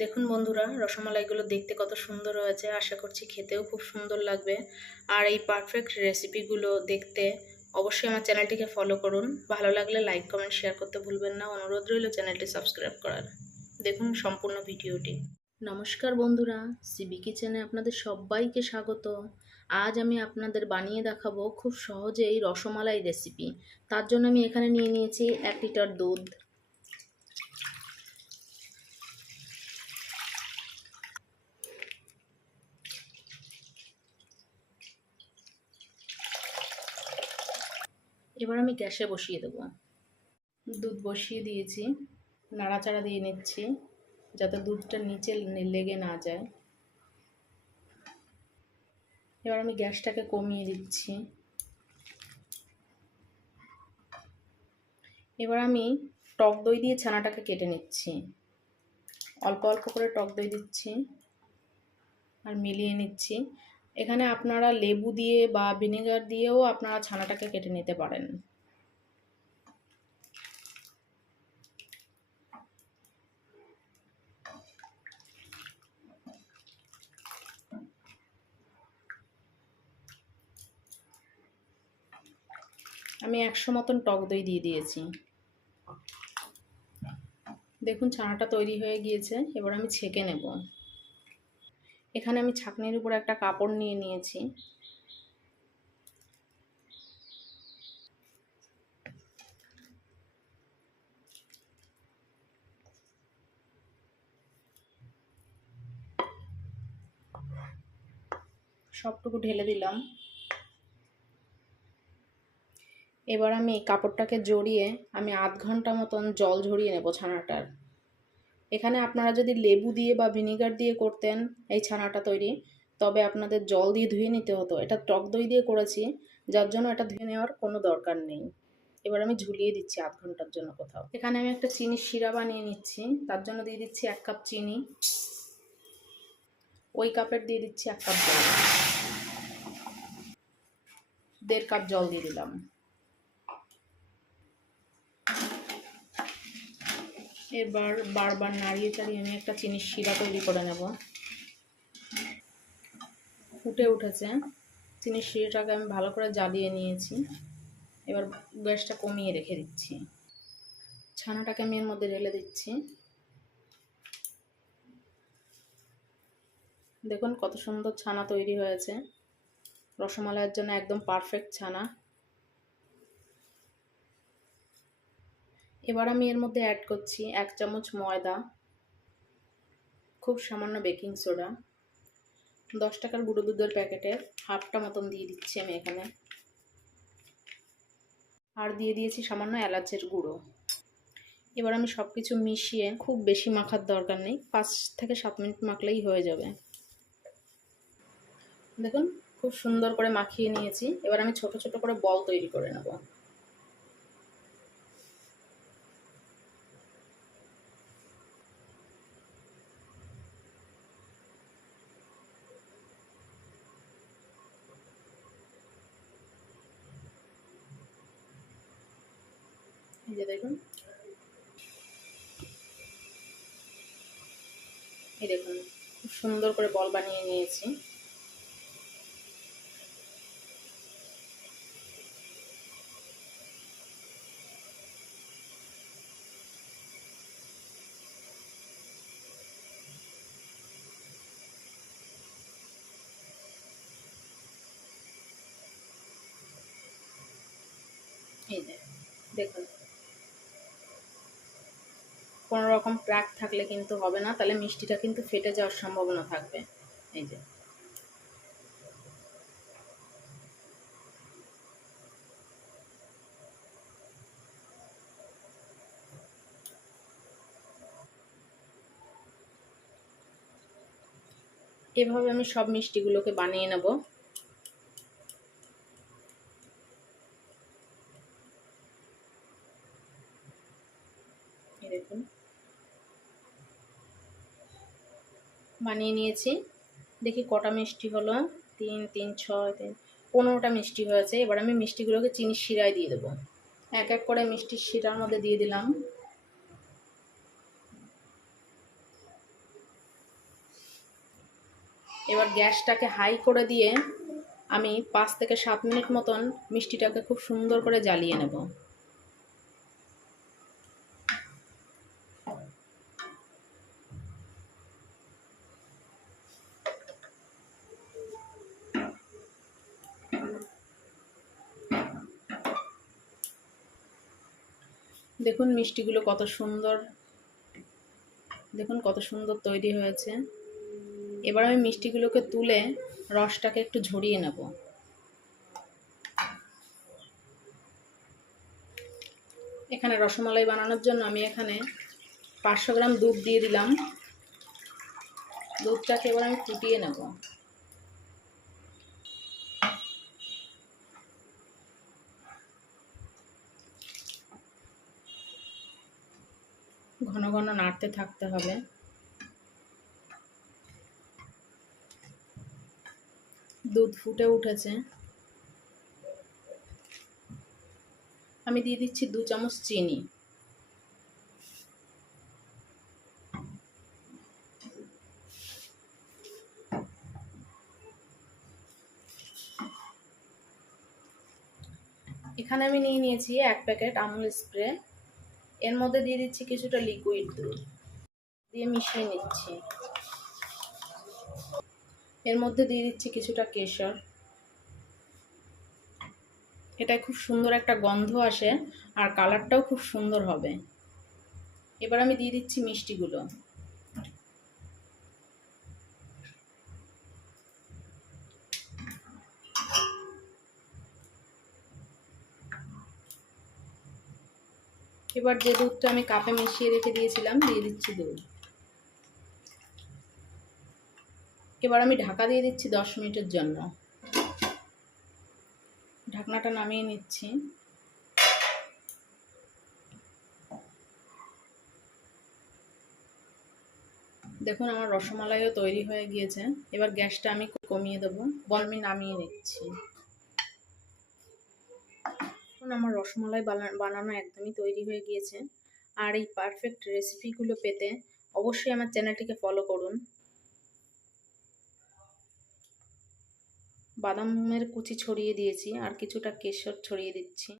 দেখুন বন্ধুরা, রসমালাইগুলো দেখতে কত সুন্দর হয়েছে। আশা করছি খেতেও খুব সুন্দর লাগবে। আর এই পারফেক্ট রেসিপিগুলো দেখতে অবশ্যই আমার চ্যানেলটিকে ফলো করুন। ভালো লাগলে লাইক কমেন্ট শেয়ার করতে ভুলবেন না। অনুরোধ রইল চ্যানেলটি সাবস্ক্রাইব করার। দেখুন সম্পূর্ণ ভিডিওটি। নমস্কার বন্ধুরা, সিবি কিচেনে আপনাদের সবাইকে স্বাগত। আজ আমি আপনাদের বানিয়ে দেখাবো খুব সহজেই রসমালাই রেসিপি। তার জন্য আমি এখানে নিয়ে নিয়েছি 1 লিটার দুধ। এবার আমি গ্যাসে বসিয়ে দেবো। দুধ বসিয়ে দিয়েছি, নাড়াচাড়া দিয়ে নিচ্ছি যাতে দুধটা নিচে লেগে না যায়। এবার আমি গ্যাসটাকে কমিয়ে দিচ্ছি। এবার আমি টক দই দিয়ে ছানাটাকে কেটে নিচ্ছি। অল্প অল্প করে টক দই দিচ্ছি আর মিলিয়ে নিচ্ছি। এখানে আপনারা লেবু দিয়ে বা ভিনেগার দিয়েও আপনারা ছানাটাকে কেটে নিতে পারেন। আমি 100 মতন টক দই দিয়ে দিয়েছি। দেখুন ছানাটা তৈরি হয়ে গিয়েছে। এবার আমি ছেঁকে নেব। এখানে আমি ছাঁকনির উপর একটা কাপড় নিয়ে নিয়েছি। সবটুকু ঢেলে দিলাম। এবার আমি কাপড়টাকে জড়িয়ে আমি আধ ঘন্টা মতন জল ঝরিয়ে নেব ছানাটার। এখানে আপনারা যদি লেবু দিয়ে বা ভিনেগার দিয়ে করতেন এই ছানাটা তৈরি, তবে আপনাদের জল দিয়ে ধুয়ে নিতে হতো। এটা টক দই দিয়ে করেছি, যার জন্য এটা ধুয়ে নেওয়ার কোনো দরকার নেই। এবার আমি ঝুলিয়ে দিচ্ছি আধ ঘন্টার জন্য কোথাও। এখানে আমি একটা চিনির শিরা বানিয়ে নিচ্ছি। তার জন্য দিয়ে দিচ্ছি 1 কাপ চিনি। ওই কাপের দিয়ে দিচ্ছি 1 কাপ জল। 1.5 কাপ জল দিয়ে দিলাম। এবার বারবার নাড়িয়ে চাড়িয়ে আমি একটা চিনির শিরা তৈরি করে নেব। ফুটে উঠেছে। চিনির শিরাটাকে আমি ভালো করে জ্বালিয়ে নিয়েছি। এবার গ্যাসটা কমিয়ে রেখে দিচ্ছি। ছানাটাকে আমি এর মধ্যে ঢেলে দিচ্ছি। দেখুন কত সুন্দর ছানা তৈরি হয়েছে। রসমালাইয়ের জন্য একদম পারফেক্ট ছানা। এবার আমি এর মধ্যে অ্যাড করছি 1 চামচ ময়দা, খুব সামান্য বেকিং সোডা, 10 টাকার গুঁড়ো দুধের প্যাকেটের হাফটা মতন দিয়ে দিচ্ছি আমি এখানে। আর দিয়ে দিয়েছি সামান্য এলাচের গুঁড়ো। এবার আমি সব কিছু মিশিয়ে, খুব বেশি মাখার দরকার নেই, 5 থেকে 7 মিনিট মাখলেই হয়ে যাবে। দেখুন খুব সুন্দর করে মাখিয়ে নিয়েছি। এবার আমি ছোট ছোট করে বল তৈরি করে নেব। এই যে দেখুন, এই দেখুন খুব সুন্দর করে বল বানিয়ে নিয়েছি। এই যে দেখুন, কোনো রকম ক্র্যাক থাকলে কিন্তু হবে না, তাহলে মিষ্টিটা কিন্তু ফেটে যাওয়ার সম্ভাবনা থাকবে। এই যে এভাবে আমি সব মিষ্টিগুলোকে বানিয়ে নেব। এই দেখুন বানিয়ে নিয়েছি। দেখি কটা মিষ্টি হলো। 3 3 6 3 15টা মিষ্টি হয়েছে। এবার আমি মিষ্টিগুলোকে চিনির শিরায় দিয়ে দেবো। এক এক করে মিষ্টির শিরার মধ্যে দিয়ে দিলাম। এবার গ্যাসটাকে হাই করে দিয়ে আমি 5 থেকে 7 মিনিট মতন মিষ্টিটাকে খুব সুন্দর করে জ্বালিয়ে নেব। দেখুন মিষ্টিগুলো কত সুন্দর, দেখুন কত সুন্দর তৈরি হয়েছে। এবার আমি মিষ্টিগুলোকে তুলে রসটাকে একটু ঝরিয়ে নেব। এখানে রসমালাই বানানোর জন্য আমি এখানে 500 গ্রাম দুধ দিয়ে দিলাম। দুধটাকে এবার আমি ফুটিয়ে নেব। ঘন ঘন নাড়তে থাকতে হবে। দুধ ফুটে উঠেছে। আমি দিয়ে দিচ্ছি 2 চামচ চিনি। এখানে আমি নিয়ে নিয়েছি 1 প্যাকেট আমুল স্প্রে। এর মধ্যে দিয়ে দিচ্ছি কিছুটা লিকুইড দুধ, দিয়ে মিশিয়ে নিচ্ছি। এর মধ্যে দিয়ে দিচ্ছি কিছুটা কেশর। এটা খুব সুন্দর একটা গন্ধ আসে আর কালারটাও খুব সুন্দর হবে। এবার আমি দিয়ে দিচ্ছি মিষ্টিগুলো। এবার যে দুধটা আমি কাপে মিশিয়ে রেখে দিয়েছিলাম দিয়ে দিচ্ছি দুধ। এবার আমি ঢাকা দিয়ে দিচ্ছি 10 মিনিটের জন্য। ঢাকনাটা নামিয়ে নিচ্ছি। দেখুন আমার রসমালাইও তৈরি হয়ে গিয়েছে। এবার গ্যাসটা আমি কমিয়ে দেবো, আমি নামিয়ে নিচ্ছি। এখন আমার রসমালাই বানানো একদমই তৈরি হয়ে গিয়েছে। আর এই পারফেক্ট রেসিপিগুলো পেতে অবশ্যই আমার চ্যানেলটিকে ফলো করুন। বাদামের কুচি ছড়িয়ে দিয়েছি আর কিছুটা কেশর ছড়িয়ে দিচ্ছি।